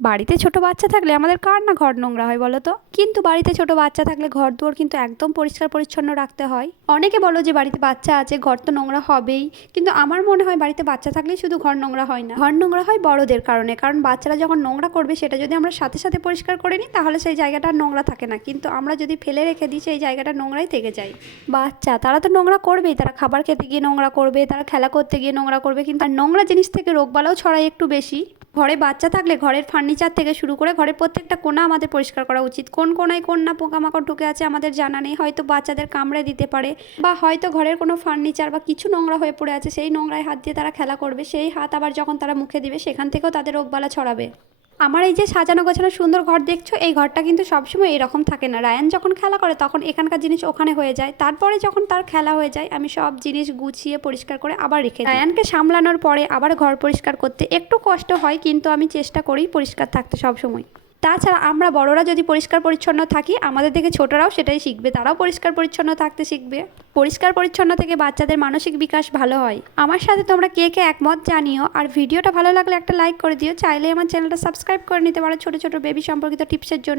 বাড়িতে ছোট বাচ্চা থাকলে আমাদের কার না ঘর নোংরা হয় বলো তো? কিন্তু বাড়িতে ছোট বাচ্চা থাকলে ঘর দুয়ার কিন্তু একদম পরিষ্কার পরিচ্ছন্ন রাখতে হয়। অনেকে বলো যে বাড়িতে বাচ্চা আছে, ঘর তো নোংরা হবেই। কিন্তু আমার মনে হয় বাড়িতে বাচ্চা থাকলেই শুধু ঘর নোংরা হয় না। ঘর নোংরা হয় বড়দের কারণে, কারণ বাচ্চারা যখন নোংরা করবে সেটা যদি আমরা সাথে সাথে পরিষ্কার করে নিই, তাহলে সেই জায়গাটা নোংরা থাকে না। কিন্তু আমরা যদি ফেলে রেখে দিই, সেই জায়গাটা নোংরাই থেকে যায়। বাচ্চা, তারা তো নোংরা করবেই। তারা খাবার খেতে গিয়ে নোংরা করবে, তারা খেলা করতে গিয়ে নোংরা করবে। কিন্তু আর নোংরা জিনিস থেকে রোগবালাও ছড়ায় একটু বেশি। ঘরে বাচ্চা থাকলে ঘরের ফার্নিচার থেকে শুরু করে ঘরের প্রত্যেকটা কোনা আমাদের পরিষ্কার করা উচিত। কোন কোনায় কোন না পোকামাকড় ঢুকে আছে আমাদের জানা নেই, হয়তো বাচ্চাদের কামড়ে দিতে পারে বা হয়তো ঘরের কোনো ফার্নিচার বা কিছু নোংরা হয়ে পড়ে আছে, সেই নোংরায় হাত দিয়ে তারা খেলা করবে, সেই হাত আবার যখন তারা মুখে দিবে, সেখান থেকেও তাদের রোগবালা ছড়াবে। আমার এই যে সাজানো গোছানো সুন্দর ঘর দেখছ, এই ঘরটা কিন্তু সবসময় এরকম থাকে না। রায়ান যখন খেলা করে তখন এখানকার জিনিস ওখানে হয়ে যায়। তারপরে যখন তার খেলা হয়ে যায়, আমি সব জিনিস গুছিয়ে পরিষ্কার করে আবার রেখে। রায়ানকে সামলানোর পরে আবার ঘর পরিষ্কার করতে একটু কষ্ট হয়, কিন্তু আমি চেষ্টা করি পরিষ্কার থাকতে সবসময়। তাছাড়া আমরা বড়রা যদি পরিষ্কার পরিচ্ছন্ন থাকি, আমাদের থেকে ছোটরাও সেটাই শিখবে, তারাও পরিষ্কার পরিচ্ছন্ন থাকতে শিখবে। পরিষ্কার পরিচ্ছন্ন থেকে বাচ্চাদের মানসিক বিকাশ ভালো হয়। আমার সাথে তোমরা কে কে একমত জানিও, আর ভিডিওটা ভালো লাগলে একটা লাইক করে দিও। চাইলে আমার চ্যানেলটা সাবস্ক্রাইব করে নিতে পারো ছোটো ছোটো বেবি সম্পর্কিত টিপসের জন্য।